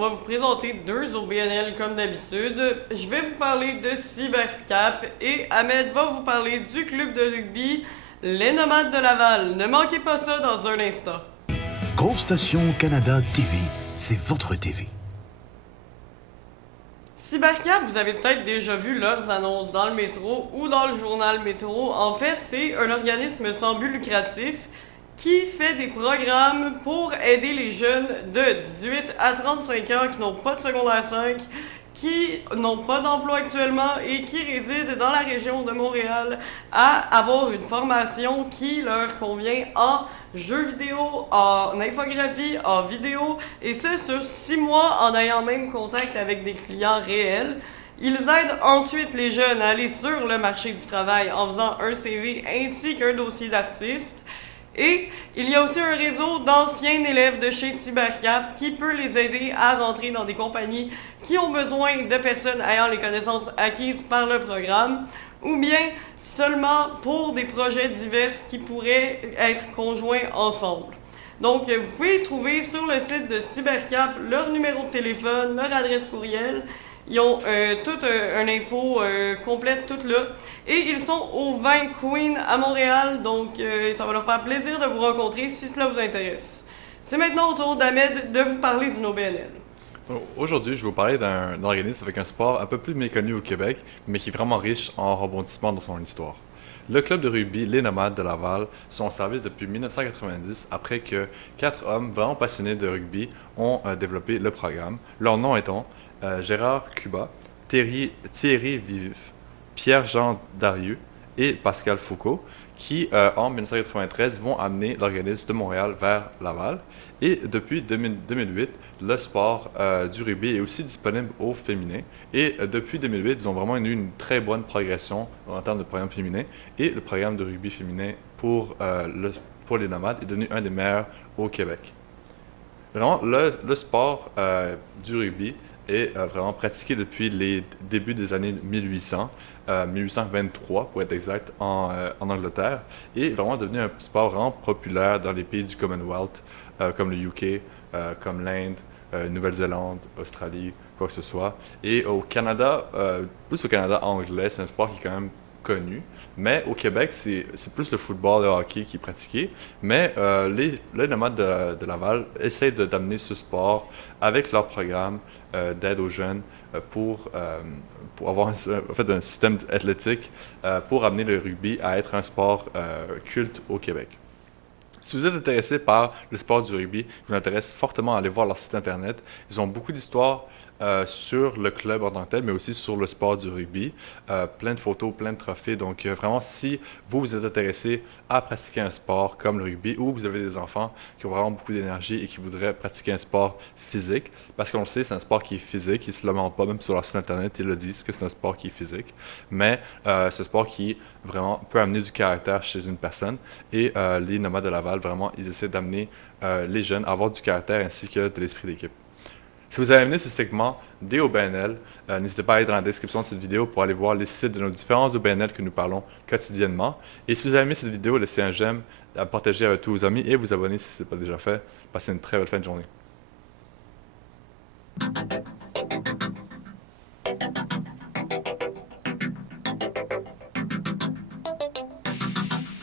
on va vous présenter deux OBNL comme d'habitude. Je vais vous parler de Cybercap et Ahmed va vous parler du club de rugby Les Nomades de Laval. Ne manquez pas ça dans un instant. Groupe Station Canada TV, c'est votre TV. Cybercap, vous avez peut-être déjà vu leurs annonces dans le métro ou dans le journal Métro. En fait, c'est un organisme sans but lucratif qui fait des programmes pour aider les jeunes de 18 à 35 ans qui n'ont pas de secondaire 5, qui n'ont pas d'emploi actuellement et qui résident dans la région de Montréal à avoir une formation qui leur convient en jeux vidéo, en infographie, en vidéo, et ce sur 6 mois en ayant même contact avec des clients réels. Ils aident ensuite les jeunes à aller sur le marché du travail en faisant un CV ainsi qu'un dossier d'artiste. Et il y a aussi un réseau d'anciens élèves de chez Cybercap qui peut les aider à rentrer dans des compagnies qui ont besoin de personnes ayant les connaissances acquises par le programme, ou bien seulement pour des projets divers qui pourraient être conjoints ensemble. Donc, vous pouvez les trouver sur le site de Cybercap, leur numéro de téléphone, leur adresse courriel. Ils ont toute une info complète, toute là. Et ils sont au 20 Queen à Montréal, donc ça va leur faire plaisir de vous rencontrer si cela vous intéresse. C'est maintenant au tour d'Ahmed de vous parler d'une OBNL. Aujourd'hui, je vais vous parler d'un organisme avec un sport un peu plus méconnu au Québec, mais qui est vraiment riche en rebondissements dans son histoire. Le club de rugby Les Nomades de Laval sont en service depuis 1990 après que quatre hommes vraiment passionnés de rugby ont développé le programme. Leurs noms étant Gérard Cuba, Thierry Vivif, Pierre-Jean Darieux et Pascal Foucault, qui en 1993 vont amener l'organisme de Montréal vers Laval. Et depuis 2008, le sport du rugby est aussi disponible au féminin. Et depuis 2008, ils ont vraiment eu une très bonne progression en termes de programme féminin. Et le programme de rugby féminin pour les nomades est devenu un des meilleurs au Québec. Vraiment, le sport du rugby est vraiment pratiqué depuis les débuts des années 1800, 1823 pour être exact, en Angleterre, et vraiment devenu un sport vraiment populaire dans les pays du Commonwealth, comme le UK, comme l'Inde, Nouvelle-Zélande, Australie, quoi que ce soit. Et au Canada, plus au Canada anglais, c'est un sport qui est quand même connu. Mais au Québec, c'est plus le football, le hockey qui est pratiqué. Mais les nomades de Laval essayent d'amener ce sport avec leur programme d'aide aux jeunes pour avoir en fait, un système athlétique pour amener le rugby à être un sport culte au Québec. Si vous êtes intéressé par le sport du rugby, je vous intéresse fortement à aller voir leur site internet. Ils ont beaucoup d'histoires sur le club en tant que tel, mais aussi sur le sport du rugby. Plein de photos, plein de trophées. Donc vraiment, si vous êtes intéressé à pratiquer un sport comme le rugby ou vous avez des enfants qui ont vraiment beaucoup d'énergie et qui voudraient pratiquer un sport physique, parce qu'on le sait, c'est un sport qui est physique, ils ne se le mentent pas, même sur leur site internet, ils le disent que c'est un sport qui est physique, mais c'est un sport qui vraiment peut amener du caractère chez une personne et les nomades de Laval, vraiment, ils essaient d'amener les jeunes à avoir du caractère ainsi que de l'esprit d'équipe. Si vous avez aimé ce segment des OBNL, n'hésitez pas à aller dans la description de cette vidéo pour aller voir les sites de nos différents OBNL que nous parlons quotidiennement. Et si vous avez aimé cette vidéo, laissez un j'aime, partagez avec tous vos amis et vous abonner si ce n'est pas déjà fait. Passez une très belle fin de journée.